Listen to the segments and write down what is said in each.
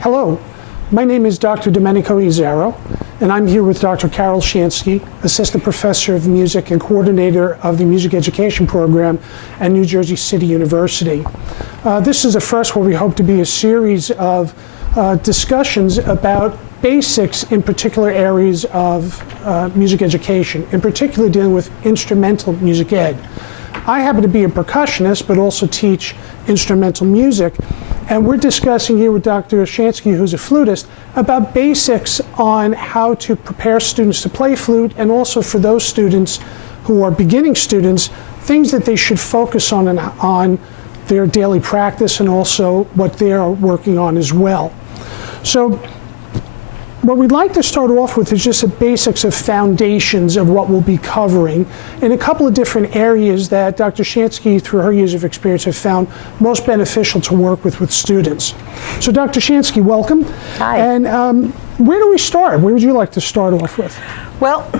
Hello, my name is Dr. Domenico Zarro, and I'm here with Dr. Carol Shansky, Assistant Professor of Music and Coordinator of the Music Education Program at New Jersey City University. This is a first where we hope to be a series of discussions about basics in particular areas of music education, in particular dealing with instrumental music ed. I happen to be a percussionist, but also teach instrumental music. And we're discussing here with Dr. Shansky, who's a flutist, about basics on how to prepare students to play flute, and also for those students who are beginning students, things that they should focus on their daily practice and also what they are working on as well. So what we'd like to start off with is just the basics of foundations of what we'll be covering in a couple of different areas that Dr. Shansky, through her years of experience, have found most beneficial to work with students. So Dr. Shansky, welcome. Hi. And where do we start? Where would you like to start off with? Well,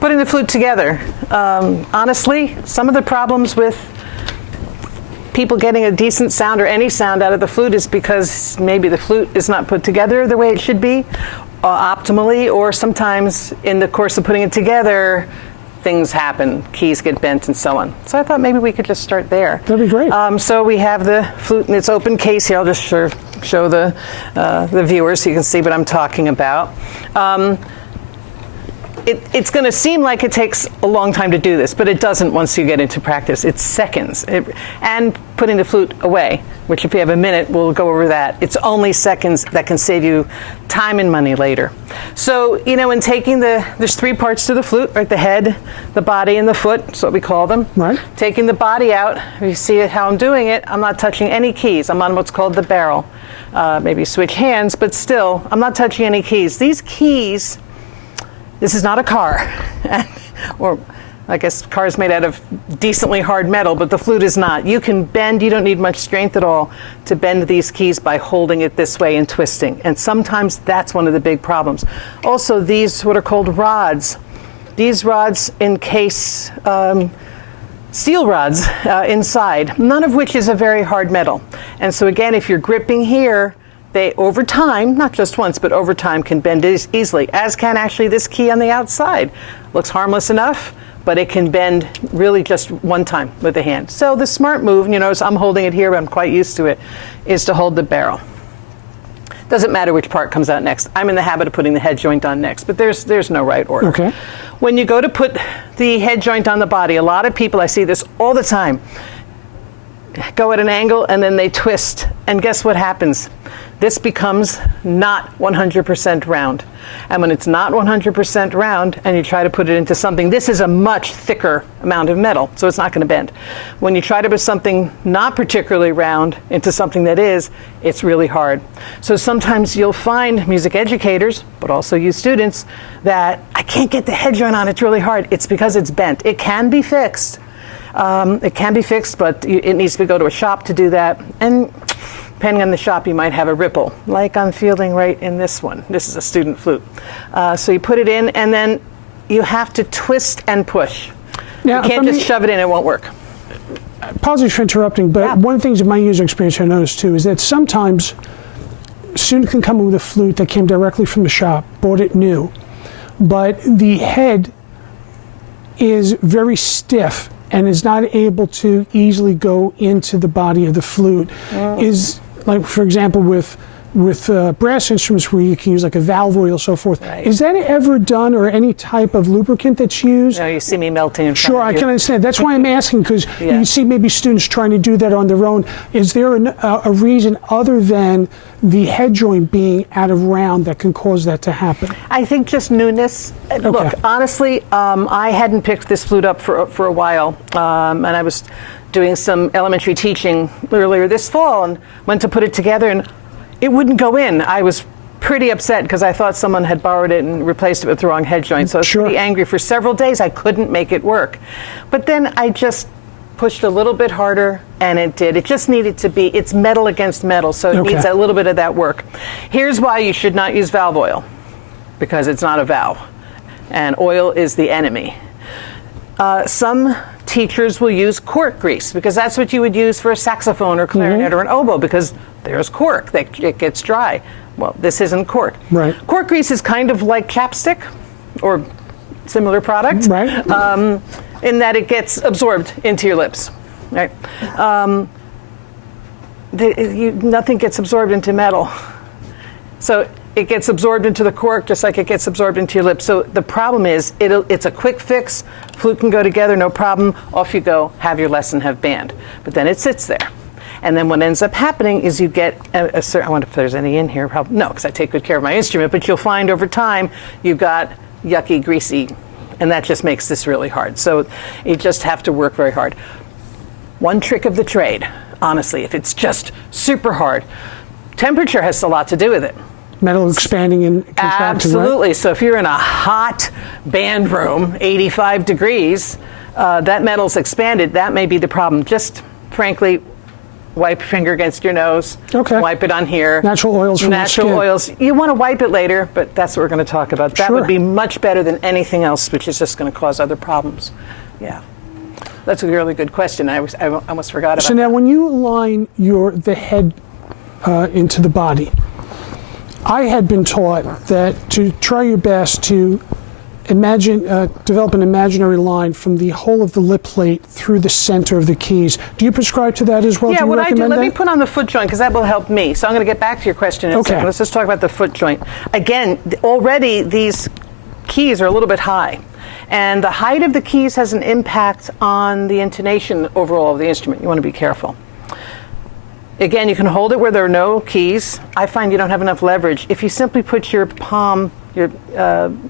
putting the flute together. Honestly, some of the problems with people getting a decent sound or any sound out of the flute is because maybe the flute is not put together the way it should be, optimally, or sometimes in the course of putting it together, things happen, keys get bent and so on. So I thought maybe we could just start there. That'd be great. So we have the flute in its open case here. I'll just show the viewers so you can see what I'm talking about. It's going to seem like it takes a long time to do this, but it doesn't once you get into practice. It's seconds. And putting the flute away, which if you have a minute, we'll go over that. It's only seconds that can save you time and money later. So, you know, in taking there's three parts to the flute, right? The head, the body, and the foot. That's what we call them. Right. Taking the body out, you see how I'm doing it, I'm not touching any keys. I'm on what's called the barrel. Maybe switch hands, but still, I'm not touching any keys. These keys, this is not a car, or I guess cars made out of decently hard metal, but the flute is not. You can bend, you don't need much strength at all to bend these keys by holding it this way and twisting. And sometimes that's one of the big problems. Also, these what are called rods. These rods encase steel rods inside, none of which is a very hard metal. And so again, if you're gripping here, they, over time, not just once, but over time can bend easily, as can actually this key on the outside. Looks harmless enough, but it can bend really just one time with the hand. So the smart move, you know, I'm holding it here, but I'm quite used to it, is to hold the barrel. Doesn't matter which part comes out next. I'm in the habit of putting the head joint on next, but there's no right order. Okay. When you go to put the head joint on the body, a lot of people, I see this all the time, go at an angle and then they twist, and guess what happens? This becomes not 100% round. And when it's not 100% round and you try to put it into something, this is a much thicker amount of metal, so it's not going to bend. When you try to put something not particularly round into something that is, it's really hard. So sometimes you'll find music educators, but also you students, that I can't get the head joint on, it's really hard. It's because it's bent. It can be fixed. But it needs to go to a shop to do that. And depending on the shop, you might have a ripple, like I'm feeling right in this one. This is a student flute. So you put it in, and then you have to twist and push. Now, you can't just shove it in, it won't work. Apologies for interrupting, but yeah. One of the things in my user experience I noticed too is that sometimes students can come in with a flute that came directly from the shop, bought it new, but the head is very stiff and is not able to easily go into the body of the flute. Is, like, for example, with brass instruments where you can use like a valve oil, so forth. Right. Is that ever done, or any type of lubricant that's used? No, you see me melting in front Sure, of you. I can understand. That's why I'm asking, because Yeah. you see maybe students trying to do that on their own. Is there a reason other than the head joint being out of round that can cause that to happen? I think just newness. Okay. Look, honestly, I hadn't picked this flute up for a while, and I was doing some elementary teaching earlier this fall and went to put it together, and it wouldn't go in. I was pretty upset because I thought someone had borrowed it and replaced it with the wrong head joint. So I was pretty angry for several days. I couldn't make it work. But then I just pushed a little bit harder, and it did. It just needed to be, it's metal against metal, so it needs a little bit of that work. Here's why you should not use valve oil, because it's not a valve, and oil is the enemy. Some teachers will use cork grease because that's what you would use for a saxophone or clarinet or an oboe because there's cork that it gets dry. Well, this isn't cork. Right. Cork grease is kind of like chapstick or similar product, Right. In that it gets absorbed into your lips. Right. Nothing gets absorbed into metal. So it gets absorbed into the cork just like it gets absorbed into your lips. So the problem is it's a quick fix. Flute can go together, no problem. Off you go, have your lesson, have band. But then it sits there. And then what ends up happening is you get I wonder if there's any in here. Probably, no, because I take good care of my instrument. But you'll find over time you've got yucky, greasy, and that just makes this really hard. So you just have to work very hard. One trick of the trade, honestly, if it's just super hard, temperature has a lot to do with it. Metal expanding and contracting, Absolutely. right? So if you're in a hot band room, 85 degrees, that metal's expanded. That may be the problem. Just frankly, wipe your finger against your nose. Okay. Wipe it on here. Natural oils from the skin. Natural oils. You want to wipe it later, but that's what we're going to talk about. That Sure. would be much better than anything else, which is just going to cause other problems. Yeah. That's a really good question. I almost forgot about So now when you align the head into the body, I had been taught that to try your best to develop an imaginary line from the whole of the lip plate through the center of the keys. Do you prescribe to that as well? Yeah, do you what I do, recommend let me that? put on the foot joint because that will help me. So I'm going to get back to your question in a Okay. second. Let's just talk about the foot joint. Again, already these keys are a little bit high. And the height of the keys has an impact on the intonation overall of the instrument. You want to be careful. Again, you can hold it where there are no keys. I find you don't have enough leverage. If you simply put your palm, your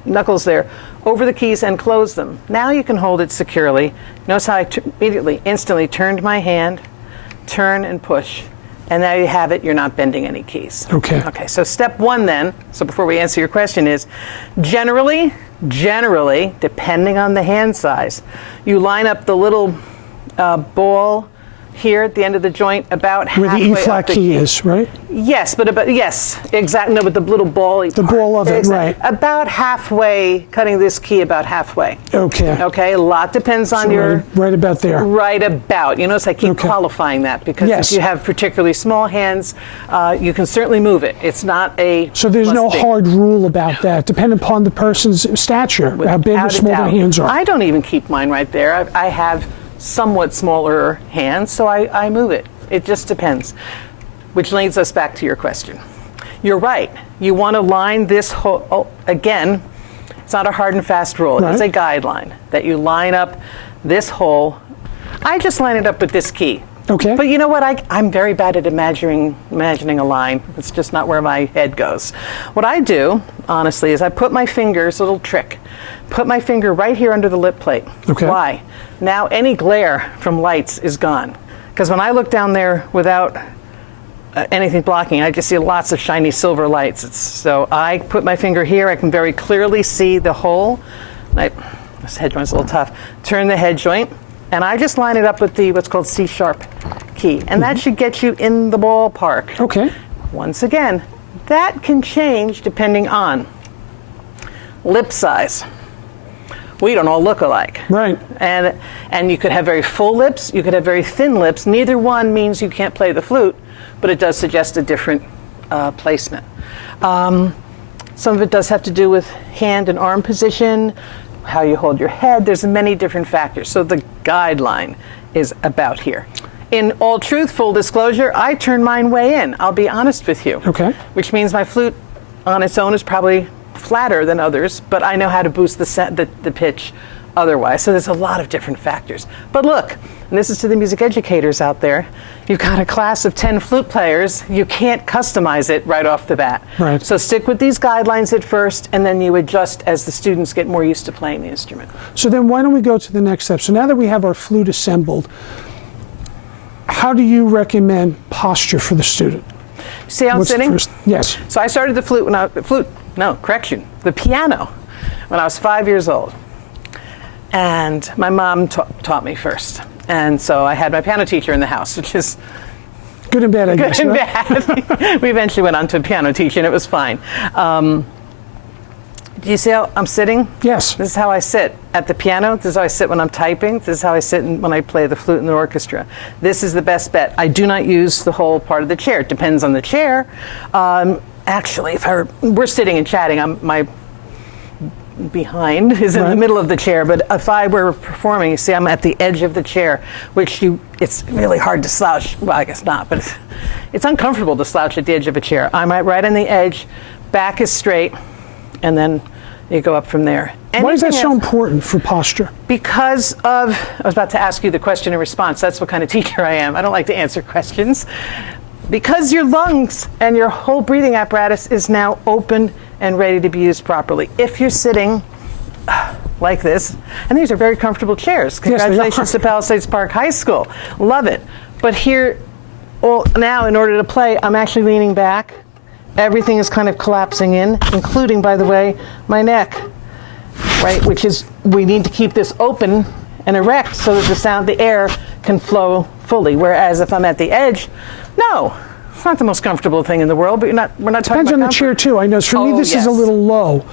knuckles there, over the keys and close them, now you can hold it securely. Notice how I instantly turned my hand, turn and push. And now you have it, you're not bending any keys. Okay. Okay, so step one then, so before we answer your question is, generally, depending on the hand size, you line up the little ball here at the end of the joint about Where halfway the E flat up the key is, right? Yes, yes, exactly. No, but the little ball. The ball of it, right. About halfway, cutting this key about halfway. Okay. Okay, a lot depends on So your. right about there. Right about. You notice I keep Okay. qualifying that because Yes. if you have particularly small hands, you can certainly move it. It's not a. So there's no must be. hard rule about that, depending upon the person's stature, how big or Without a small their doubt. hands are. I don't even keep mine right there. I have somewhat smaller hands, so I move it. It just depends. Which leads us back to your question. You're right. You want to line this whole, again, it's not a hard and fast rule. It's a Right. guideline that you line up this hole. I just line it up with this key. Okay. But you know what? I'm very bad at imagining a line. It's just not where my head goes. What I do, honestly, is I put my fingers, a little trick, put my finger right here under the lip plate. Okay. Why? Now any glare from lights is gone. Because when I look down there without anything blocking, I just see lots of shiny silver lights. So I put my finger here. I can very clearly see the hole. This head joint's a little tough. Turn the head joint. And I just line it up with the what's called C-sharp key. And that should get you in the ballpark. Okay. Once again, that can change depending on lip size. We don't all look alike. Right. And you could have very full lips, you could have very thin lips. Neither one means you can't play the flute, but it does suggest a different placement. Some of it does have to do with hand and arm position, how you hold your head. There's many different factors. So the guideline is about here. In all truth, full disclosure, I turn mine way in. I'll be honest with you. Okay. Which means my flute on its own is probably flatter than others, but I know how to boost the pitch otherwise. So there's a lot of different factors. But look, and this is to the music educators out there, you've got a class of 10 flute players, you can't customize it right off the bat. Right. So stick with these guidelines at first, and then you adjust as the students get more used to playing the instrument. So then why don't we go to the next step? So now that we have our flute assembled, how do you recommend posture for the student? See how I'm What's the sitting? first? Yes. So I started the piano when I was 5 years old. And my mom taught me first. And so I had my piano teacher in the house, which is Good and bad, I good guess. and right? bad. We eventually went on to a piano teacher, and it was fine. Do you see how I'm sitting? Yes. This is how I sit at the piano. This is how I sit when I'm typing. This is how I sit when I play the flute in the orchestra. This is the best bet. I do not use the whole part of the chair. It depends on the chair. Actually, we're sitting and chatting, my behind is in the middle of the chair, but if I were performing, you see I'm at the edge of the chair, which it's really hard to slouch. Well, I guess not, but it's uncomfortable to slouch at the edge of a chair. I'm right on the edge, back is straight, and then you go up from there. Why is that so important for posture? Because I was about to ask you the question and response. That's what kind of teacher I am. I don't like to answer questions. Because your lungs and your whole breathing apparatus is now open and ready to be used properly. If you're sitting like this, and these are very comfortable chairs. Congratulations to Palisades Park High School. Love it. But here, now in order to play, I'm actually leaning back. Everything is kind of collapsing in, including, by the way, my neck, right? Which is, we need to keep this open and erect so that the air can flow fully. Whereas if I'm at the edge, no, it's not the most comfortable thing in the world, but we're not talking about Depends on the chair too. I know for me this is a little low.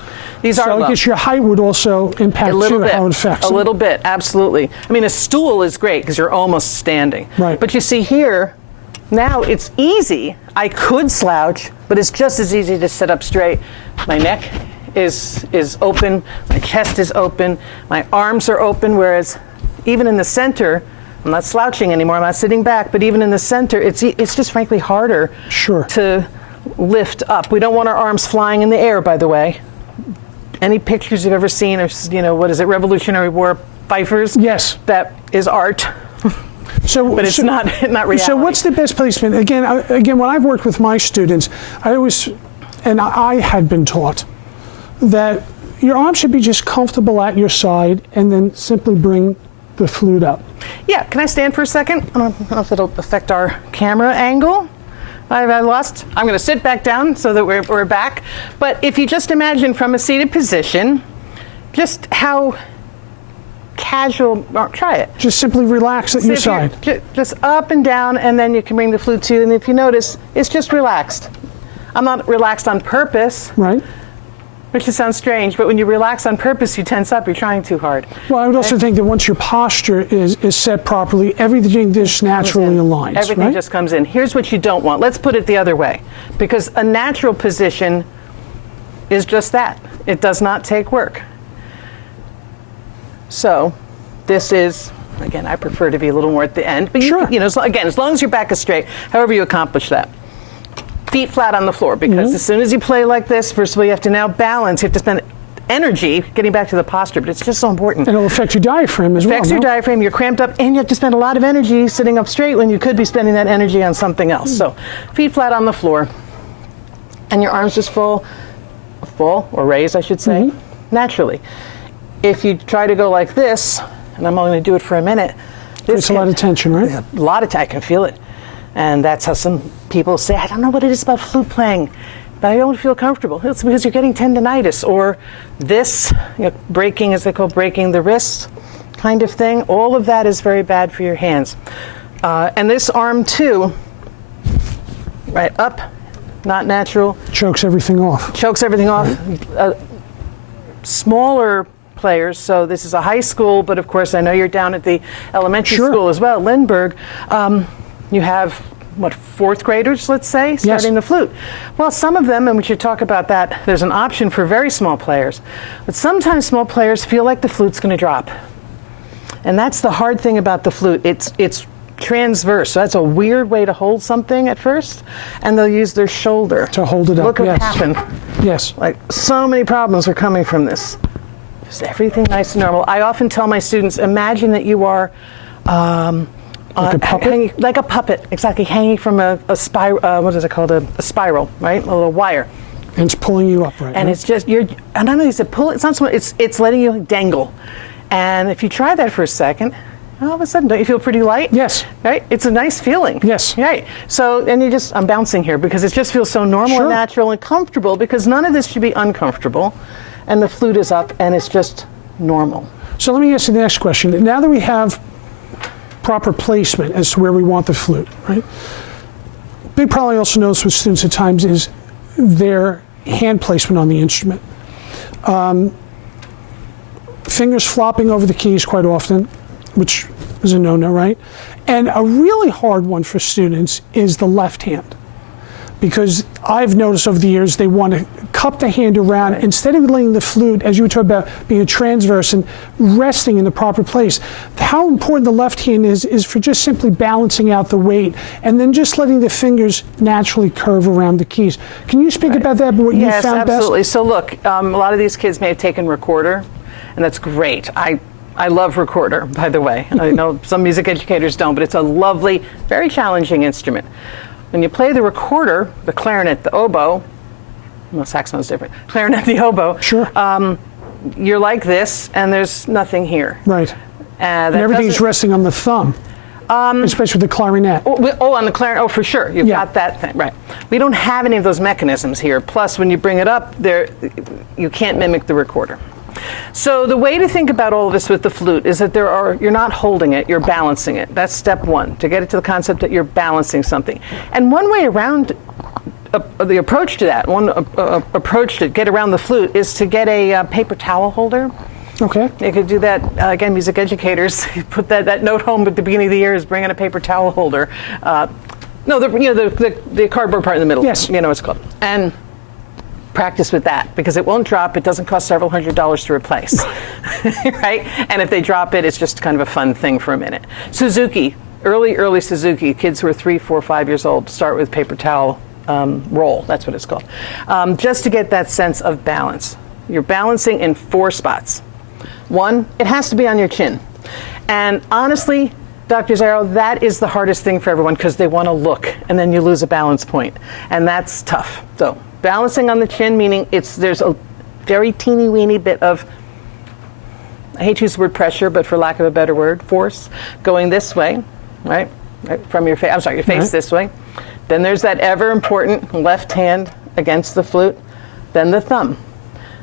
These are low. So I guess your height would also impact too, how it affects it. A little bit, absolutely. I mean, a stool is great because you're almost standing. Right. But you see here, now it's easy. I could slouch, but it's just as easy to sit up straight. My neck is open, my chest is open, my arms are open, whereas even in the center, I'm not slouching anymore, I'm not sitting back, but even in the center, it's just frankly harder to lift up. We don't want our arms flying in the air, by the way. Any pictures you've ever seen of, what is it, Revolutionary War fifers? Yes. That is art. But it's not reality. So what's the best placement? Again, when I've worked with my students, I had been taught that your arms should be just comfortable at your side and then simply bring the flute up. Yeah, can I stand for a second? I don't know if it'll affect our camera angle. I'm going to sit back down so that we're back. But if you just imagine from a seated position, just how casual, try it. Just simply relax at your side. Just up and down, and then you can bring the flute to you. And if you notice, it's just relaxed. I'm not relaxed on purpose. Right. Which sounds strange, but when you relax on purpose, you tense up, you're trying too hard. Well, I would also think that once your posture is set properly, everything just naturally aligns. Everything just comes in. Here's what you don't want. Let's put it the other way. Because a natural position is just that. It does not take work. So this is, again, I prefer to be a little more at the end. But again, as long as your back is straight, however you accomplish that. Feet flat on the floor, because as soon as you play like this, first of all, you have to now balance. You have to spend energy getting back to the posture, but it's just so important. And it'll affect your diaphragm as well. Affects your diaphragm, you're cramped up, and you have to spend a lot of energy sitting up straight when you could be spending that energy on something else. So feet flat on the floor, and your arms just full, or raised, I should say, naturally. If you try to go like this, and I'm only going to do it for a minute. It's a lot of tension, right? A lot of tension, I can feel it. And that's how some people say, I don't know what it is about flute playing, but I don't feel comfortable. It's because you're getting tendonitis, or this, breaking, as they call breaking the wrist kind of thing. All of that is very bad for your hands. And this arm too, right up, not natural. Chokes everything off. Chokes everything off. Smaller players, so this is a high school, but of course I know you're down at the elementary school as well, Lindbergh. You have, fourth graders, let's say, starting the flute. Well, some of them, and we should talk about that, there's an option for very small players. But sometimes small players feel like the flute's going to drop. And that's the hard thing about the flute. It's transverse, so that's a weird way to hold something at first, and they'll use their shoulder to hold it up. Look what happened. Yes. Like, so many problems are coming from this. Just everything nice and normal. I often tell my students, imagine that you are like a puppet? Like a puppet, exactly, hanging from a spiral, what is it called, a spiral, right? A little wire. And it's pulling you up, right? And it's just, and I don't know, you said pull, it's not so much, it's letting you dangle. And if you try that for a second, all of a sudden, don't you feel pretty light? Yes. Right? It's a nice feeling. Yes. Right. So, and I'm bouncing here because it just feels so normal and natural and comfortable, because none of this should be uncomfortable. And the flute is up and it's just normal. So let me ask you the next question. Now that we have proper placement as to where we want the flute, right? Big problem I also notice with students at times is their hand placement on the instrument. Fingers flopping over the keys quite often, which is a no-no, right? And a really hard one for students is the left hand. Because I've noticed over the years they want to cup the hand around instead of letting the flute, as you were talking about, being a transverse and resting in the proper place. How important the left hand is for just simply balancing out the weight and then just letting the fingers naturally curve around the keys. Can you speak about that, what you found best? Absolutely. So look, a lot of these kids may have taken recorder, and that's great. I love recorder, by the way. I know some music educators don't, but it's a lovely, very challenging instrument. When you play the recorder, the clarinet, the oboe, well, saxophone's different, clarinet, the oboe, sure. You're like this, and there's nothing here. Right. And everything's resting on the thumb, especially with the clarinet. On the clarinet, for sure. You've got that thing, right. We don't have any of those mechanisms here. Plus, when you bring it up, you can't mimic the recorder. So the way to think about all of this with the flute is that you're not holding it, you're balancing it. That's step one, to get it to the concept that you're balancing something. And one way around the approach to that, approach to get around the flute is to get a paper towel holder. Okay. You could do that, again, music educators, put that note home at the beginning of the year is bring in a paper towel holder. No, the cardboard part in the middle. Yes. You know what it's called. And practice with that because it won't drop. It doesn't cost several $100s to replace, right? And if they drop it, it's just kind of a fun thing for a minute. Suzuki, early Suzuki, kids who are 3, 4, 5 years old start with paper towel roll. That's what it's called. Just to get that sense of balance. You're balancing in 4 spots. 1, it has to be on your chin. And honestly, Dr. Zarro, that is the hardest thing for everyone because they want to look and then you lose a balance point. And that's tough. So balancing on the chin, meaning there's a very teeny weeny bit of, I hate to use the word pressure, but for lack of a better word, force, going this way, right from your face, your face this way. Then there's that ever important left hand against the flute, then the thumb.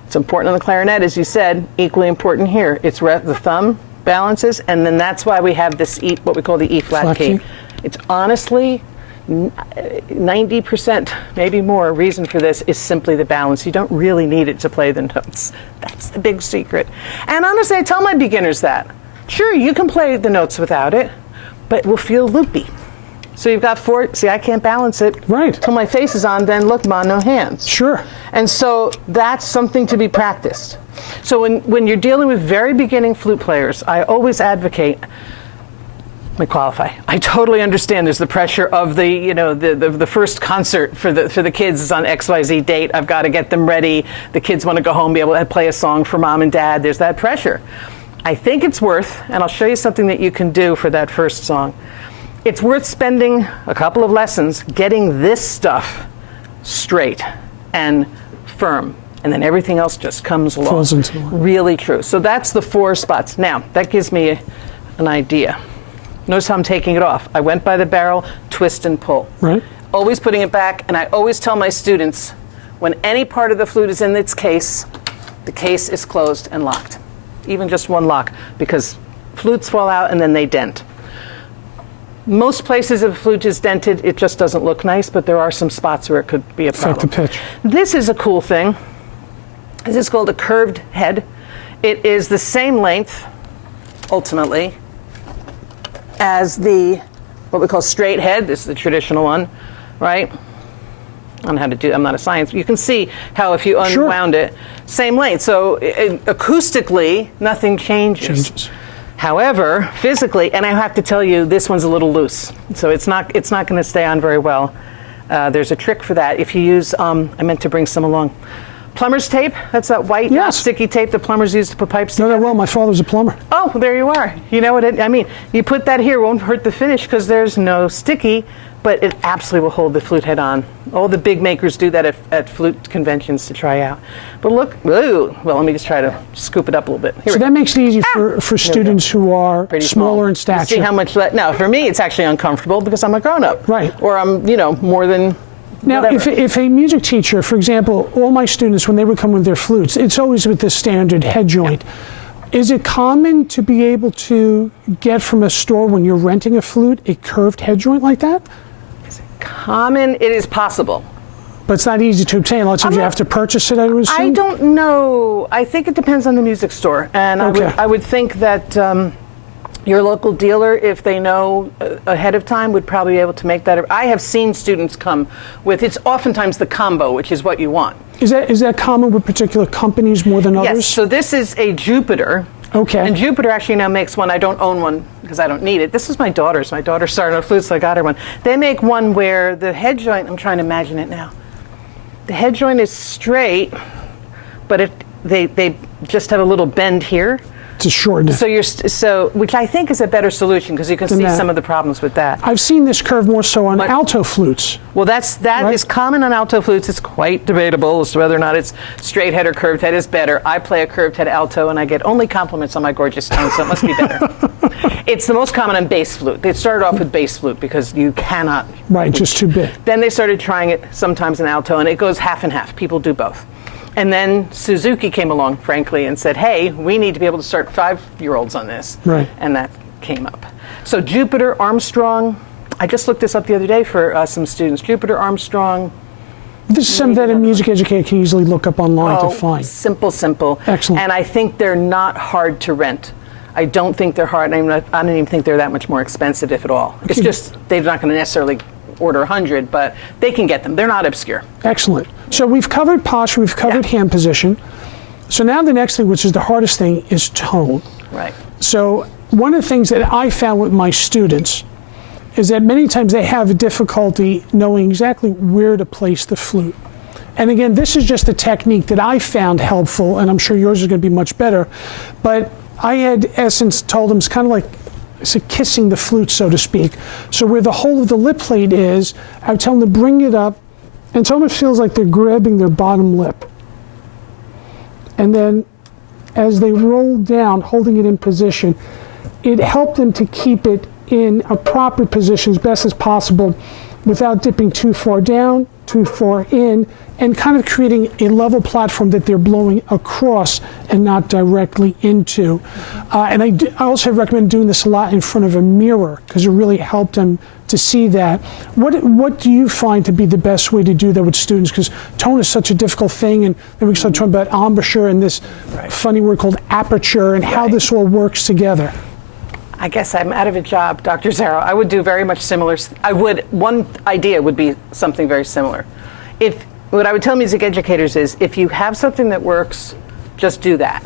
It's important on the clarinet, as you said, equally important here. It's the thumb balances, and then that's why we have this what we call the E flat key. It's honestly 90%, maybe more, reason for this is simply the balance. You don't really need it to play the notes. That's the big secret. And honestly, I tell my beginners that. Sure, you can play the notes without it, but it will feel loopy. So you've got 4, see, I can't balance it. Right. Till my face is on, then look, no hands. Sure. And so that's something to be practiced. So when you're dealing with very beginning flute players, I always advocate, let me qualify. I totally understand there's the pressure of the first concert for the kids is on XYZ date. I've got to get them ready. The kids want to go home, be able to play a song for mom and dad. There's that pressure. I think it's worth, and I'll show you something that you can do for that first song. It's worth spending a couple of lessons getting this stuff straight and firm. And then everything else just comes along. Falls into line. Really true. So that's the 4 spots. Now, that gives me an idea. Notice how I'm taking it off. I went by the barrel, twist and pull. Right. Always putting it back, and I always tell my students, when any part of the flute is in its case, the case is closed and locked. Even just one lock, because flutes fall out and then they dent. Most places if a flute is dented, it just doesn't look nice, but there are some spots where it could be a problem. Affect the pitch. This is a cool thing. This is called a curved head. It is the same length, ultimately, as what we call straight head. This is the traditional one, right? I don't know how to do. I'm not a science. You can see how if you unwound it, same length. So acoustically, nothing changes. However, physically, and I have to tell you, this one's a little loose, so it's not going to stay on very well. There's a trick for that. If you use, I meant to bring some along. Plumber's tape, that's that white sticky tape that plumbers use to put pipes together. No, well, my father's a plumber. Oh, there you are. You know what I mean. You put that here, it won't hurt the finish because there's no sticky, but it absolutely will hold the flute head on. All the big makers do that at flute conventions to try out. But look, well, let me just try to scoop it up a little bit. So that makes it easy for students who are smaller in stature. You see how much, now for me it's actually uncomfortable because I'm a grown-up. Right. Or I'm, more than Now, if a music teacher, for example, all my students, when they would come with their flutes, it's always with this standard head joint. Is it common to be able to get from a store when you're renting a flute a curved head joint like that? Is it common? It is possible. But it's not easy to obtain. A lot of times you have to purchase it, I would assume? I don't know. I think it depends on the music store. And Okay. I would think that your local dealer, if they know ahead of time, would probably be able to make that. I have seen students come with, it's oftentimes the combo, which is what you want. Is that common with particular companies more than others? Yes, so this is a Jupiter. Okay. And Jupiter actually now makes one. I don't own one because I don't need it. This is my daughter's. My daughter started on flute, so I got her one. They make one where the head joint, I'm trying to imagine it now. The head joint is straight, but they just have a little bend here. To shorten it. So which I think is a better solution because you can see some of the problems with that. I've seen this curve more so on alto flutes. Well, that Right. is common on alto flutes. It's quite debatable as to whether or not it's straight head or curved head is better. I play a curved head alto, and I get only compliments on my gorgeous tone, so it must be better. It's the most common on bass flute. They started off with bass flute because you cannot. Right, just too big. Then they started trying it sometimes in alto, and it goes half and half. People do both. And then Suzuki came along, frankly, and said, hey, we need to be able to start 5-year-olds on this. Right. And that came up. So Jupiter, Armstrong, I just looked this up the other day for some students. Jupiter, Armstrong. This is something that a music educator can easily look up online to find. Simple. Excellent. And I think they're not hard to rent. I don't think they're hard. I don't even think they're that much more expensive, if at all. It's just they're not going to necessarily order 100, but they can get them. They're not obscure. Excellent. So we've covered posture, we've covered hand position. So now the next thing, which is the hardest thing, is tone. Right. So one of the things that I found with my students is that many times they have difficulty knowing exactly where to place the flute. And again, this is just a technique that I found helpful, and I'm sure yours is going to be much better. But I had Essence told them it's kind of like kissing the flute, so to speak. So where the hole of the lip plate is, I would tell them to bring it up, and it almost feels like they're grabbing their bottom lip. And then as they roll down, holding it in position, it helped them to keep it in a proper position as best as possible without dipping too far down, too far in, and kind of creating a level platform that they're blowing across and not directly into. And I also recommend doing this a lot in front of a mirror because it really helped them to see that. What do you find to be the best way to do that with students? Because tone is such a difficult thing, and then we start talking about embouchure and this funny word called aperture and how this all works together. I guess I'm out of a job, Dr. Zarro. I would do very much similar. One idea would be something very similar. What I would tell music educators is, if you have something that works, just do that.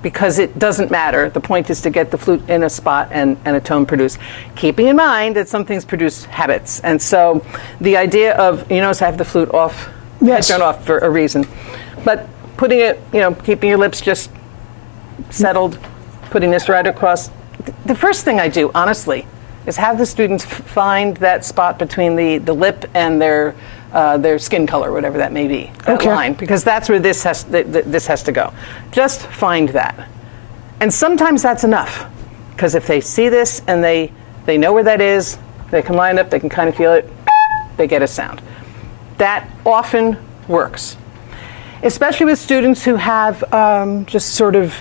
Because it doesn't matter. The point is to get the flute in a spot and a tone produced. Keeping in mind that some things produce habits. And so the idea of, you notice I have the flute off, turned off for a reason. But putting it, keeping your lips just settled, putting this right across. The first thing I do, honestly, is have the students find that spot between the lip and their skin color, whatever that may be, that line, because that's where this has to go. Just find that. And sometimes that's enough, because if they see this and they know where that is, they can line up, they can kind of feel it, they get a sound. That often works. Especially with students who have just sort of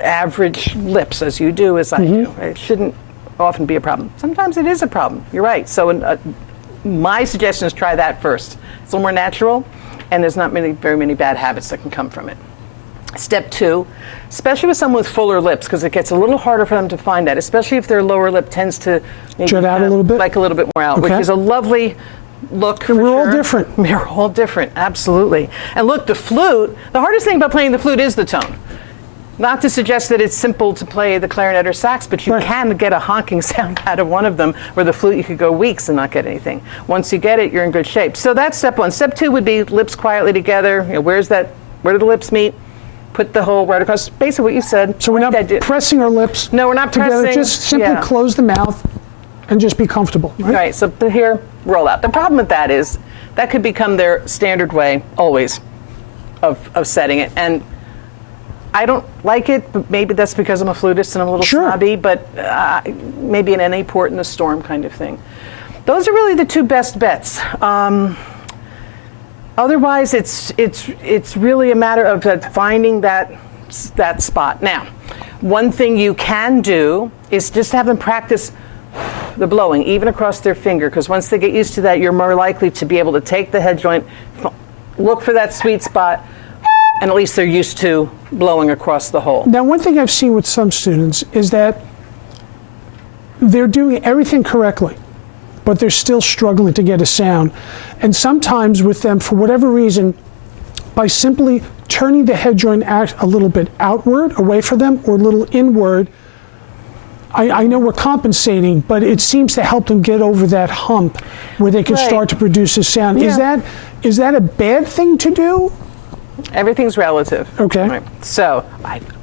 average lips, as you do, as I do. It shouldn't often be a problem. Sometimes it is a problem. You're right. So my suggestion is try that first. It's a little more natural, and there's not very many bad habits that can come from it. Step 2, especially with someone with fuller lips, because it gets a little harder for them to find that, especially if their lower lip tends to jut out a little bit, like a little bit more out, which is a lovely look. We're all different. We're all different, absolutely. And look, the flute, the hardest thing about playing the flute is the tone. Not to suggest that it's simple to play the clarinet or sax, but you can get a honking sound out of one of them, where the flute you could go weeks and not get anything. Once you get it, you're in good shape. So that's step 1. Step 2 would be lips quietly together. Where do the lips meet? Put the hole right across. Basically what you said. So we're not pressing our lips. No, we're not together. pressing. Just simply close the mouth and just be comfortable. Right. So here, roll out. The problem with that is that could become their standard way, always, of setting it. And I don't like it, but maybe that's because I'm a flutist and I'm a little snobby, but maybe an NA port in the storm kind of thing. Those are really the 2 best bets. Otherwise, it's really a matter of finding that spot. Now, one thing you can do is just have them practice the blowing, even across their finger, because once they get used to that, you're more likely to be able to take the head joint, look for that sweet spot, and at least they're used to blowing across the hole. Now, one thing I've seen with some students is that they're doing everything correctly, but they're still struggling to get a sound. And sometimes with them, for whatever reason, by simply turning the head joint a little bit outward, away from them, or a little inward, I know we're compensating, but it seems to help them get over that hump where they can start to produce a sound. Yeah. Is that a bad thing to do? Everything's relative. Okay. Right. So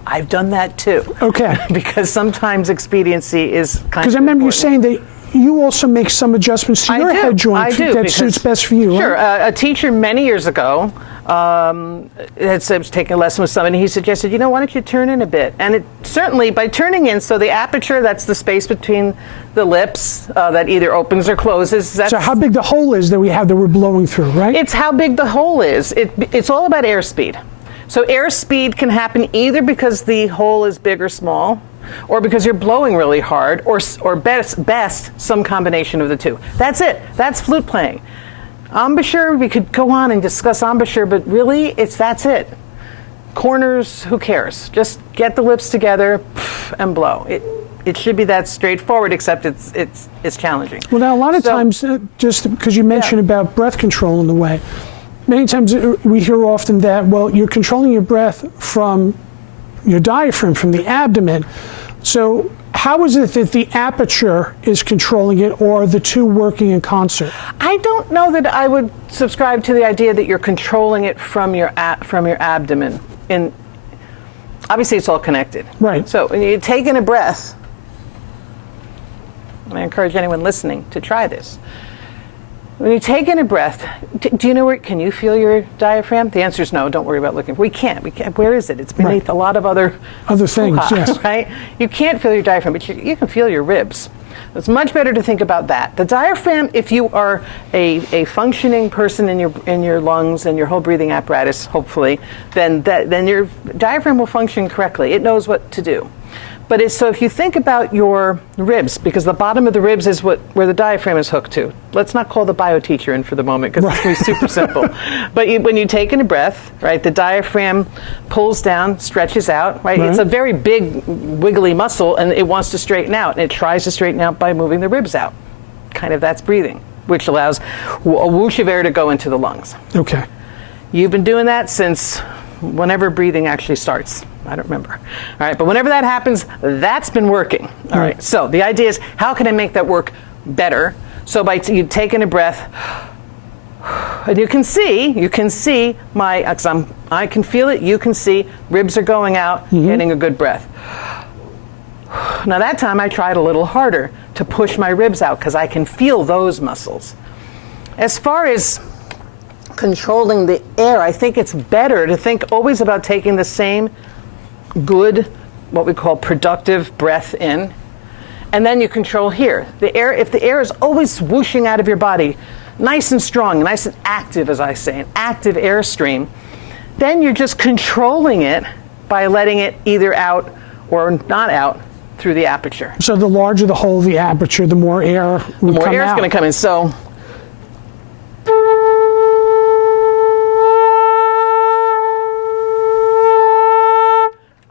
I've done that too. Okay. Because sometimes expediency is kind of Because I remember you important. saying that you also make some adjustments to your head joint that suits best for you. Sure. Right? A teacher many years ago was taking a lesson with somebody. He suggested, why don't you turn in a bit? And it certainly, by turning in, so the aperture, that's the space between the lips that either opens or closes. So how big the hole is that we're blowing through, right? It's how big the hole is. It's all about airspeed. So airspeed can happen either because the hole is big or small, or because you're blowing really hard, or best some combination of the two. That's it. That's flute playing. Embouchure, we could go on and discuss embouchure, but really, that's it. Corners, who cares? Just get the lips together and blow. It should be that straightforward, except it's challenging. Well, now a lot of times, just because you mentioned about breath control in the way, many times we hear often that, well, you're controlling your breath from your diaphragm, from the abdomen. So how is it that the aperture is controlling it, or are the two working in concert? I don't know that I would subscribe to the idea that you're controlling it from your abdomen. Obviously, it's all connected. Right. So when you take in a breath, and I encourage anyone listening to try this. When you take in a breath, do you know can you feel your diaphragm? The answer is no. Don't worry about looking. We can't. Where is it? It's beneath a lot of other things. Yes. Right. You can't feel your diaphragm, but you can feel your ribs. It's much better to think about that. The diaphragm, if you are a functioning person in your lungs and your whole breathing apparatus, hopefully, then your diaphragm will function correctly. It knows what to do. But so if you think about your ribs, because the bottom of the ribs is where the diaphragm is hooked to. Let's not call the bio teacher in for the moment, because it's going to be super simple. But when you take in a breath, right, the diaphragm pulls down, stretches out, right? It's a very big, wiggly muscle, and it wants to straighten out. And it tries to straighten out by moving the ribs out. Kind of that's breathing, which allows a whoosh of air to go into the lungs. Okay. You've been doing that since whenever breathing actually starts. I don't remember. All right, but whenever that happens, that's been working. All right. So the idea is, how can I make that work better? So by you taking a breath, and you can see because I can feel it. You can see ribs are going out, getting a good breath. Now that time I tried a little harder to push my ribs out because I can feel those muscles. As far as controlling the air, I think it's better to think always about taking the same good, what we call productive breath in, and then you control here. The air, if the air is always whooshing out of your body, nice and strong, nice and active, as I say, an active airstream, then you're just controlling it by letting it either out or not out through the aperture. So the larger the hole, the aperture, the more air will come out. The more air is going to come in. So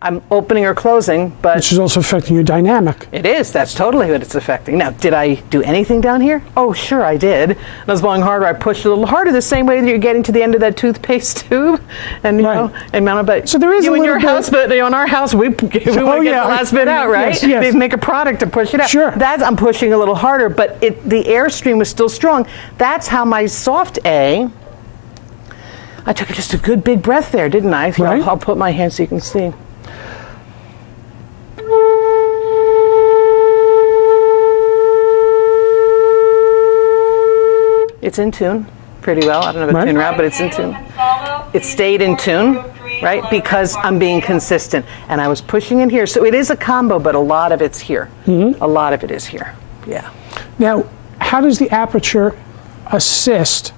I'm opening or closing, but which is also affecting your dynamic. It is. That's totally what it's affecting. Now, did I do anything down here? Oh, sure I did. And I was blowing harder. I pushed a little harder, the same way that you're getting to the end of that toothpaste tube, and you know, but so there is you a in little your bit, house, but on our house we want to get the last bit out, right? Yes, yes. They make a product to push it out. Sure. I'm pushing a little harder, but the airstream was still strong. That's how my soft A. I took just a good big breath there, didn't I? So Right. I'll put my hand so you can see. It's in tune pretty well. I don't have a tune route, but it's in tune. It stayed in tune, right? Because I'm being consistent. And I was pushing in here. So it is a combo, but a lot of it's here. A lot of it is here. Yeah. Now, how does the aperture assist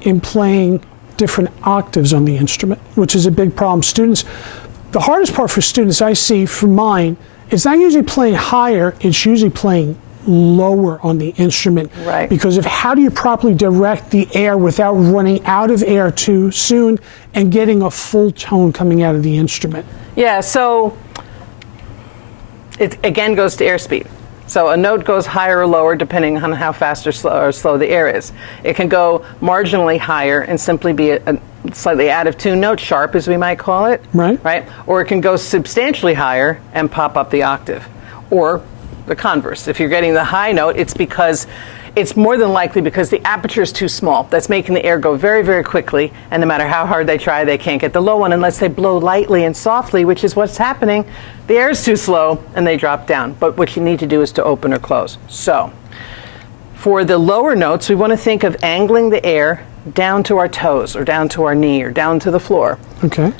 in playing different octaves on the instrument, which is a big problem? Students, the hardest part for students I see from mine, it's not usually playing higher, it's usually playing lower on the instrument. Right. Because of how do you properly direct the air without running out of air too soon and getting a full tone coming out of the instrument? Yeah, so it again goes to airspeed. So a note goes higher or lower depending on how fast or slow the air is. It can go marginally higher and simply be a slightly out of tune note, sharp as we might call it. Right. Right? Or it can go substantially higher and pop up the octave. Or the converse. If you're getting the high note, it's more than likely because the aperture is too small. That's making the air go very, very quickly, and no matter how hard they try, they can't get the low one unless they blow lightly and softly, which is what's happening. The air is too slow, and they drop down. But what you need to do is to open or close. So, for the lower notes, we want to think of angling the air down to our toes, or down to our knee, or down to the floor. Okay.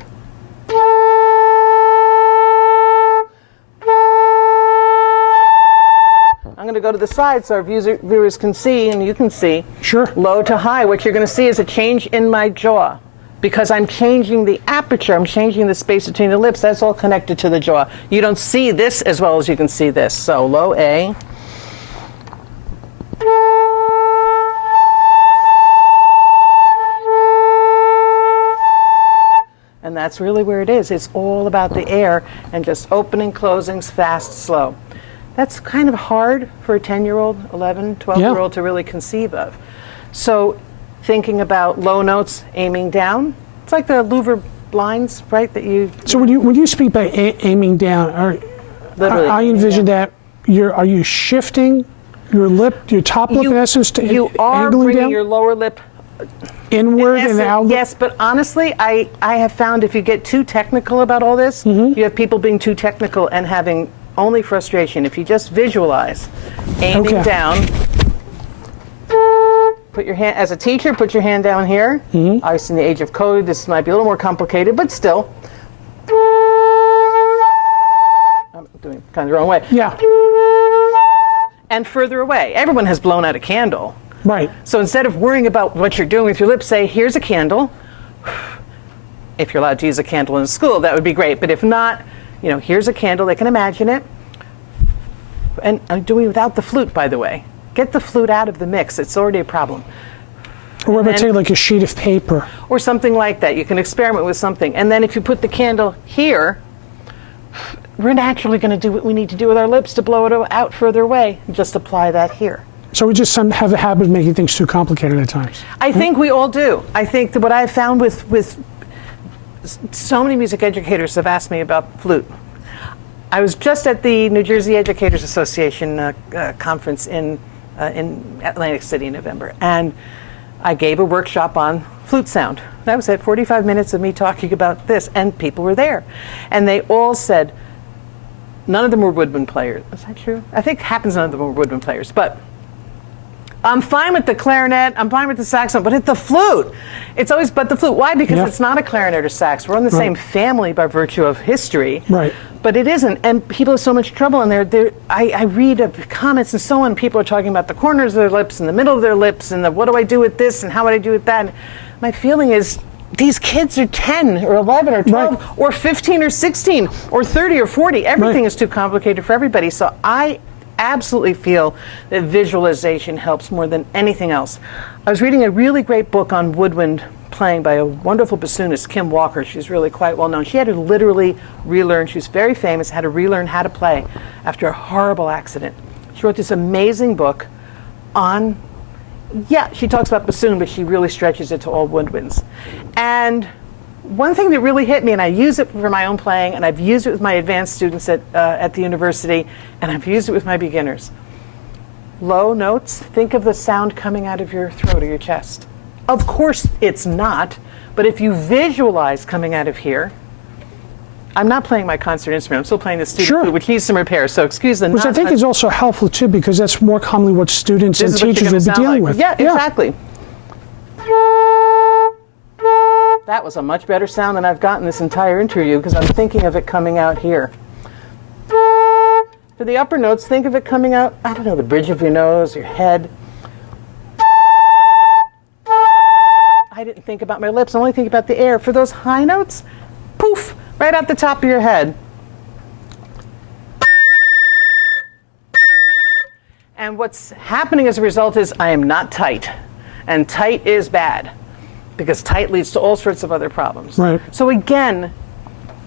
I'm going to go to the side so our viewers can see, and you can see. Sure. Low to high. What you're going to see is a change in my jaw. Because I'm changing the aperture, I'm changing the space between the lips. That's all connected to the jaw. You don't see this as well as you can see this. So low A. And that's really where it is. It's all about the air and just opening, closings, fast, slow. That's kind of hard for a 10-year-old, 11, 12-year-old to really conceive of. So thinking about low notes aiming down, it's like the louver blinds, right? That you. So when you speak by aiming down, I envision that are you shifting your lip, your top lip in essence to you are angling bringing down? your lower lip Inward and outward? Yes, but honestly, I have found if you get too technical about all this, you have people being too technical and having only frustration. If you just visualize aiming down, put your hand, as a teacher, put your hand down here. Obviously in the age of code, this might be a little more complicated, but still. I'm doing it kind of the wrong way. Yeah. And further away. Everyone has blown out a candle. Right. So instead of worrying about what you're doing with your lips, say, here's a candle. If you're allowed to use a candle in school, that would be great. But if not, here's a candle. They can imagine it. And I'm doing it without the flute, by the way. Get the flute out of the mix. It's already a problem. Or what about take like a sheet of paper? Or something like that. You can experiment with something. And then if you put the candle here, we're naturally going to do what we need to do with our lips to blow it out further away. Just apply that here. So we just have a habit of making things too complicated at times. I think we all do. I think that what I've found with so many music educators have asked me about flute. I was just at the New Jersey Educators Association conference in Atlantic City in November, and I gave a workshop on flute sound. That was it, 45 minutes of me talking about this, and people were there. And they all said, none of them were woodwind players. Is that true? I think it happens none of them were woodwind players, but I'm fine with the clarinet, I'm fine with the saxophone, but it's the flute. It's always but the flute. Why? Because it's not a clarinet or sax. We're in the same family by virtue of history. Right. But it isn't, and people have so much trouble in there. I read comments and so on, people are talking about the corners of their lips and the middle of their lips and what do I do with this and how would I do with that. And my feeling is these kids are 10 or 11 or 12 or 15 or 16 or 30 or 40. Everything is too complicated for everybody. So I absolutely feel that visualization helps more than anything else. I was reading a really great book on woodwind playing by a wonderful bassoonist, Kim Walker. She's really quite well known. She had to literally relearn, she was very famous, had to relearn how to play after a horrible accident. She wrote this amazing book on, she talks about bassoon, but she really stretches it to all woodwinds. And one thing that really hit me, and I use it for my own playing, and I've used it with my advanced students at the university, and I've used it with my beginners. Low notes, think of the sound coming out of your throat or your chest. Of course it's not, but if you visualize coming out of here, I'm not playing my concert instrument, I'm still playing the student flute, which needs some repair, so excuse the Which I think is also helpful too, because that's more commonly what students and teachers will be dealing with. Yeah, exactly. That was a much better sound than I've gotten this entire interview because I'm thinking of it coming out here. For the upper notes, think of it coming out, I don't know, the bridge of your nose, your head. I didn't think about my lips, I only think about the air. For those high notes, poof, right out the top of your head. And what's happening as a result is I am not tight. And tight is bad because tight leads to all sorts of other problems. Right. So again,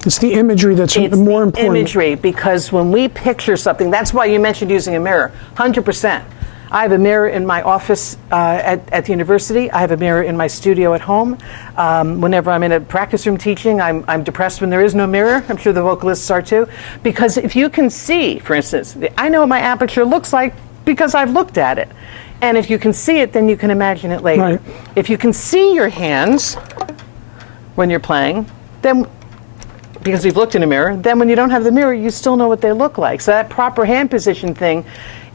It's the imagery that's more important. Imagery, because when we picture something, that's why you mentioned using a mirror, 100%. I have a mirror in my office at the university. I have a mirror in my studio at home. Whenever I'm in a practice room teaching, I'm depressed when there is no mirror. I'm sure the vocalists are too. Because if you can see, for instance, I know what my aperture looks like because I've looked at it. And if you can see it, then you can imagine it later. Right. If you can see your hands when you're playing, then because you've looked in a mirror, then when you don't have the mirror, you still know what they look like. So that proper hand position thing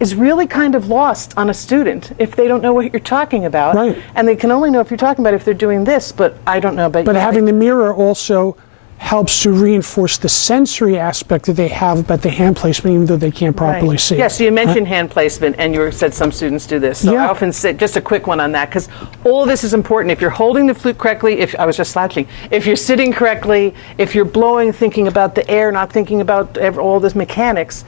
is really kind of lost on a student if they don't know what you're talking about. Right. And they can only know if you're talking about if they're doing this, but I don't know about But having the mirror also helps to reinforce the sensory aspect that they have about the hand placement, even though they can't properly see. Yes, so you mentioned hand placement, and you said some students do this. So Yeah. I often say, just a quick one on that, because all this is important. If you're holding the flute correctly, if I was just slouching, if you're sitting correctly, if you're blowing, thinking about the air, not thinking about all this mechanics,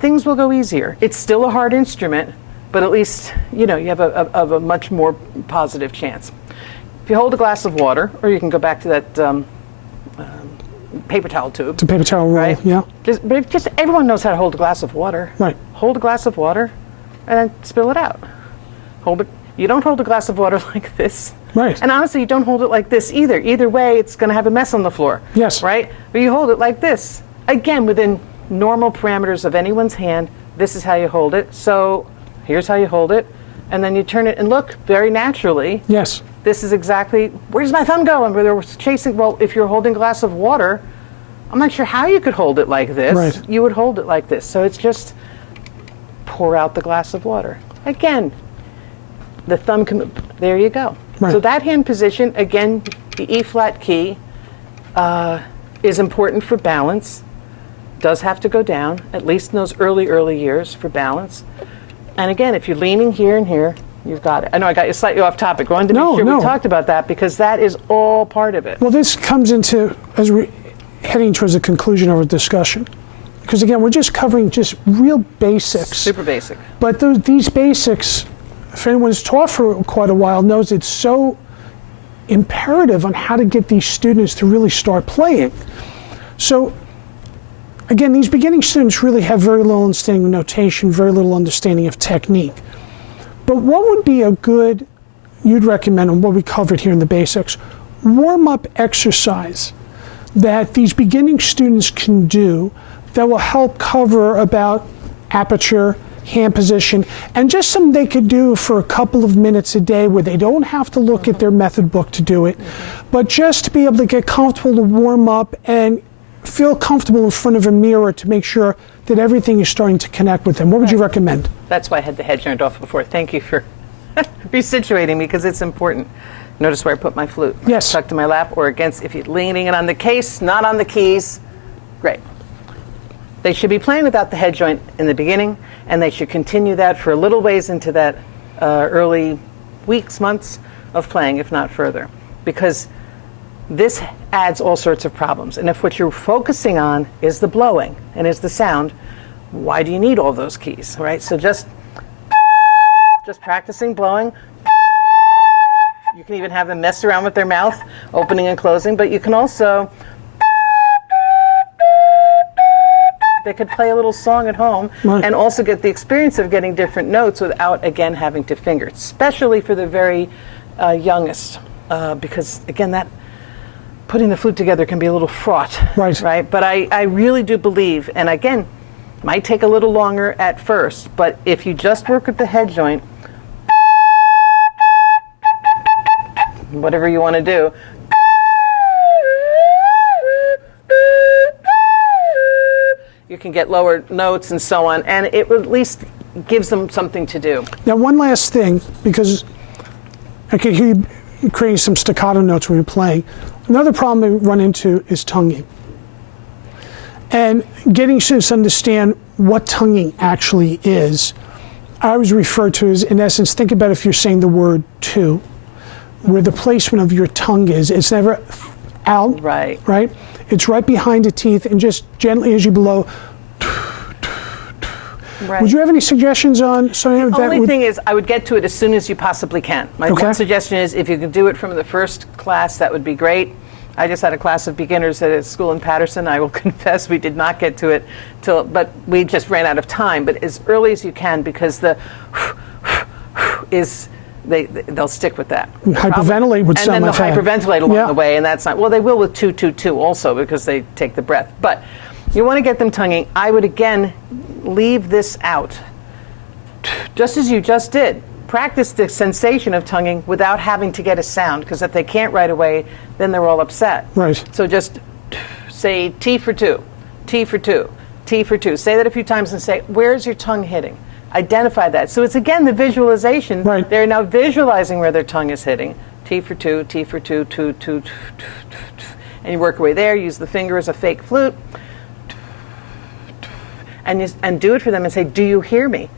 things will go easier. It's still a hard instrument, but at least you have a much more positive chance. If you hold a glass of water, or you can go back to that paper towel tube. It's a paper towel roll, right? yeah. But if just everyone knows how to hold a glass of water. Right. Hold a glass of water, and then spill it out. Hold it. You don't hold a glass of water like this. Right. And honestly, you don't hold it like this either. Either way, it's going to have a mess on the floor. Yes. Right. But you hold it like this. Again, within normal parameters of anyone's hand, this is how you hold it. So here's how you hold it, and then you turn it and look very naturally. Yes. This is exactly, where's my thumb going? Where they're chasing, well, if you're holding a glass of water, I'm not sure how you could hold it like this. Right. You would hold it like this. So it's just pour out the glass of water. Again, the thumb can, there you go. Right. So that hand position, again, the E flat key is important for balance. Does have to go down, at least in those early years for balance. And again, if you're leaning here and here, you've got it. I know I got you slightly off topic. I wanted to make sure we talked about that because that is all part of it. Well, this comes into, as we're heading towards the conclusion of our discussion, because again, we're just covering just real basics. Super basic. But these basics, if anyone's taught for quite a while, knows it's so imperative on how to get these students to really start playing. So, again, these beginning students really have very little understanding of notation, very little understanding of technique. But what would be a good, you'd recommend, on what we covered here in the basics, warm-up exercise that these beginning students can do that will help cover about aperture, hand position, and just something they could do for a couple of minutes a day where they don't have to look at their method book to do it, but just to be able to get comfortable to warm up and feel comfortable in front of a mirror to make sure that everything is starting to connect with them. What would you recommend? That's why I had the head turned off before. Thank you for resituating me because it's important. Notice where I put my flute. Yes. Tucked in my lap or against, if you're leaning it on the case, not on the keys. Great. They should be playing without the head joint in the beginning, and they should continue that for a little ways into that early weeks, months of playing, if not further. Because this adds all sorts of problems. And if what you're focusing on is the blowing and is the sound, why do you need all those keys, right? So just practicing blowing. You can even have them mess around with their mouth, opening and closing, but you can also, they could play a little song at home and also get the experience of getting different notes without, again, having to finger, especially for the very youngest, because, again, that putting the flute together can be a little fraught, right? But I really do believe, and again, might take a little longer at first, but if you just work with the head joint, whatever you want to do, you can get lower notes and so on, and it at least gives them something to do. Now, one last thing, because I could hear you creating some staccato notes when you're playing. Another problem we run into is tonguing. And getting students to understand what tonguing actually is, I always refer to as, in essence, think about if you're saying the word to, where the placement of your tongue is. It's never out, right? It's right behind the teeth, and just gently as you blow. Right. Would you have any suggestions on something The that only would... thing is, I would get to it as soon as you possibly can. My Okay. one suggestion is, if you can do it from the first class, that would be great. I just had a class of beginners at a school in Patterson. I will confess we did not get to it but we just ran out of time. But as early as you can, because the is they'll stick with that. Hyperventilate would and sound then they'll like that. hyperventilate along Yeah. the way, and that's not well. They will with 2-2-2 also, because they take the breath. But you want to get them tonguing. I would again leave this out, just as you just did. Practice the sensation of tonguing without having to get a sound, because if they can't right away, then they're all upset. Right. So just say T for 2, T for 2, T for 2. Say that a few times and say, where's your tongue hitting? Identify that. So it's again the visualization. Right. They're now visualizing where their tongue is hitting. T for 2, T for 2, 2, 2, 2, 2, 2. And you work your way there. Use the finger as a fake flute. And do it for them and say, do you hear me?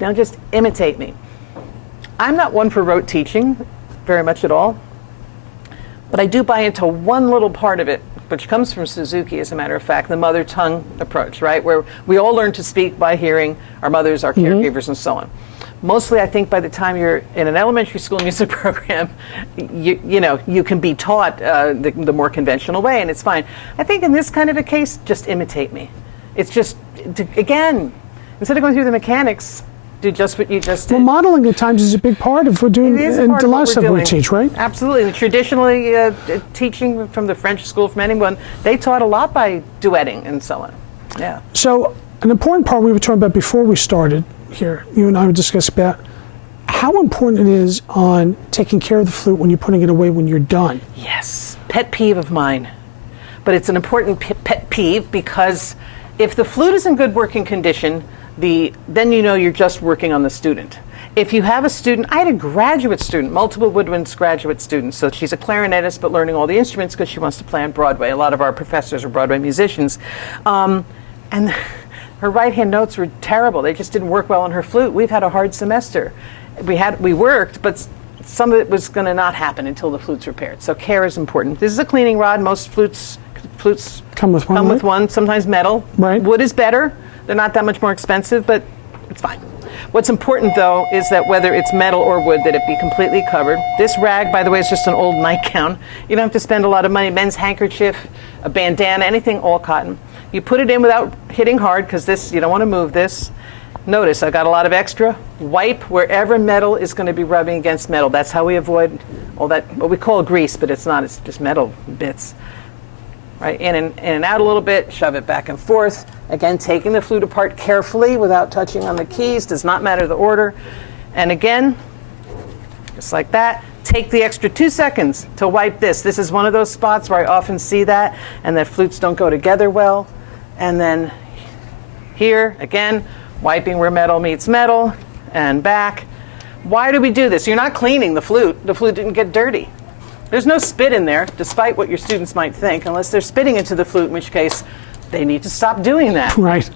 Now just imitate me. I'm not one for rote teaching very much at all, but I do buy into one little part of it, which comes from Suzuki, as a matter of fact, the mother tongue approach, right? Where we all learn to speak by hearing our mothers, our caregivers, and so on. Mostly, I think by the time you're in an elementary school music program, you can be taught the more conventional way, and it's fine. I think in this kind of a case, just imitate me. It's just, again, instead of going through the mechanics, do just what you just did. Well, modeling at times is a big part of what we're doing, It is a and part the of lot what of we're stuff we doing. teach, right? Absolutely. Traditionally, teaching from the French school, from anyone, they taught a lot by duetting and so on. Yeah. So an important part we were talking about before we started here, you and I were discussing about how important it is on taking care of the flute when you're putting it away when you're done. Yes. Pet peeve of mine. But it's an important pet peeve, because if the flute is in good working condition, then you know you're just working on the student. If you have a student, I had a graduate student, multiple woodwinds graduate students, so she's a clarinetist but learning all the instruments because she wants to play on Broadway. A lot of our professors are Broadway musicians. And her right-hand notes were terrible. They just didn't work well on her flute. We've had a hard semester. We worked, but some of it was going to not happen until the flute's repaired. So care is important. This is a cleaning rod. Most flutes Come with one, right? one, sometimes metal. Right. Wood is better. They're not that much more expensive, but it's fine. What's important, though, is that whether it's metal or wood, that it be completely covered. This rag, by the way, is just an old nightgown. You don't have to spend a lot of money. Men's handkerchief, a bandana, anything, all cotton. You put it in without hitting hard, because you don't want to move this. Notice I got a lot of extra. Wipe wherever metal is going to be rubbing against metal. That's how we avoid all that, what we call grease, but it's not. It's just metal bits. Right, in and out a little bit, shove it back and forth. Again, taking the flute apart carefully without touching on the keys, does not matter the order. And again, just like that, take the extra 2 seconds to wipe this. This is one of those spots where I often see that, and that flutes don't go together well. And then here, again, wiping where metal meets metal, and back. Why do we do this? You're not cleaning the flute. The flute didn't get dirty. There's no spit in there, despite what your students might think, unless they're spitting into the flute, in which case they need to stop doing that. Right.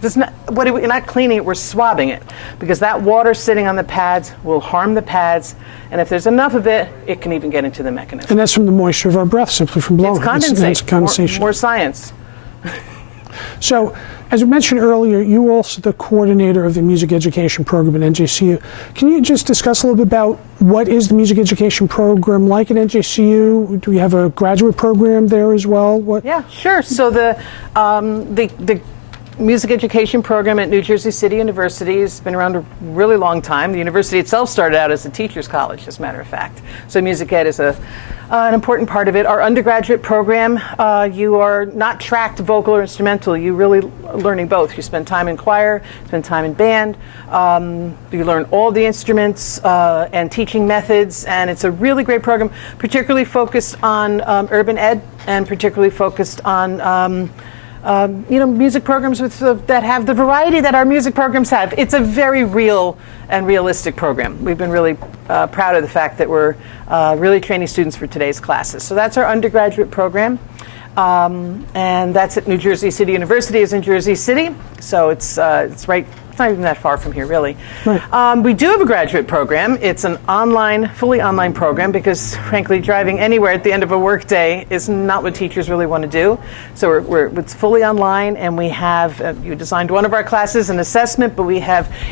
We're not cleaning it, we're swabbing it, because that water sitting on the pads will harm the pads, and if there's enough of it, it can even get into the mechanism. And that's from the moisture of our breath, simply from blowing. It's condensation. More science. So, as we mentioned earlier, you are also the coordinator of the music education program at NJCU. Can you just discuss a little bit about what is the music education program like at NJCU? Do we have a graduate program there as well? Yeah, sure. So the music education program at New Jersey City University has been around a really long time. The university itself started out as a teacher's college, as a matter of fact. So music ed is an important part of it. Our undergraduate program, you are not tracked vocal or instrumental. You're really learning both. You spend time in choir, spend time in band. You learn all the instruments and teaching methods, and it's a really great program, particularly focused on urban ed, and particularly focused on music programs that have the variety that our music programs have. It's a very real and realistic program. We've been really proud of the fact that we're really training students for today's classes. So that's our undergraduate program. And that's at New Jersey City University, is in Jersey City. So it's right It's not even that far from here, really. Right. We do have a graduate program. It's an online, fully online program because, frankly, driving anywhere at the end of a workday is not what teachers really want to do. So it's fully online, and we have, you designed one of our classes, an assessment, but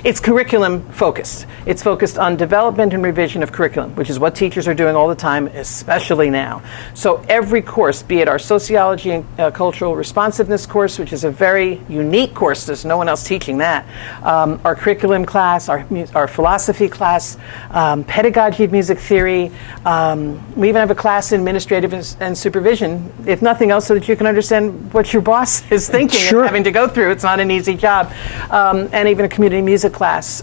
it's curriculum focused. It's focused on development and revision of curriculum, which is what teachers are doing all the time, especially now. So every course, be it our sociology and cultural responsiveness course, which is a very unique course, there's no one else teaching that, our curriculum class, our philosophy class, pedagogy of music theory. We even have a class in administrative and supervision, if nothing else, so that you can understand what your boss is thinking Sure. and having to go through. It's not an easy job. And even a community music class,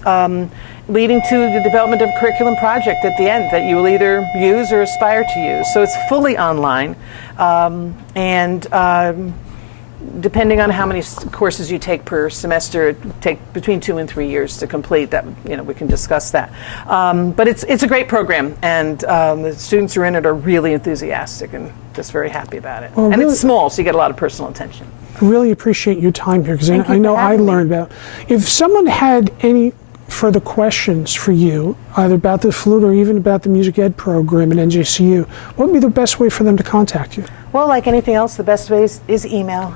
leading to the development of a curriculum project at the end that you will either use or aspire to use. So it's fully online, and depending on how many courses you take per semester, it take between 2 and 3 years to complete. That, we can discuss that. But it's a great program, and the students who are in it are really enthusiastic and just very happy about it. Well, and really, it's small, so you get a lot of personal attention. I really appreciate your time here because Thank you I know for I having me. learned about. If someone had any further questions for you, either about the flute or even about the music ed program at NJCU, what would be the best way for them to contact you? Well, like anything else, the best way is email.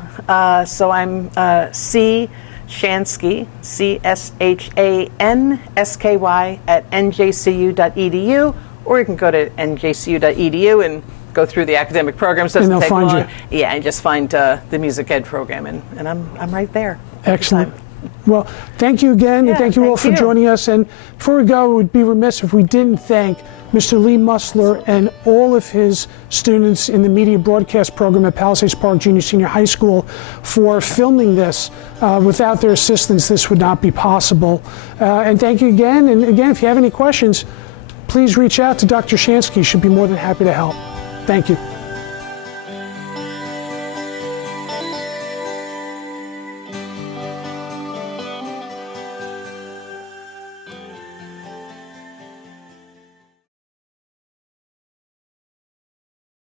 So I'm C. Shansky, CSHANSKY at njcu.edu, or you can go to njcu.edu and go through the academic programs. Doesn't And they'll take find long. you. Yeah, and just find the music ed program, and I'm right there. Excellent. Well, thank you again, and Yeah, thank you all thank for you. joining us. And before we go, it would be remiss if we didn't thank Mr. Lee Musler and all of his students in the media broadcast program at Palisades Park Junior Senior High School for filming this. Without their assistance, this would not be possible. And thank you again. And again, if you have any questions, please reach out to Dr. Shansky. She'd be more than happy to help. Thank you.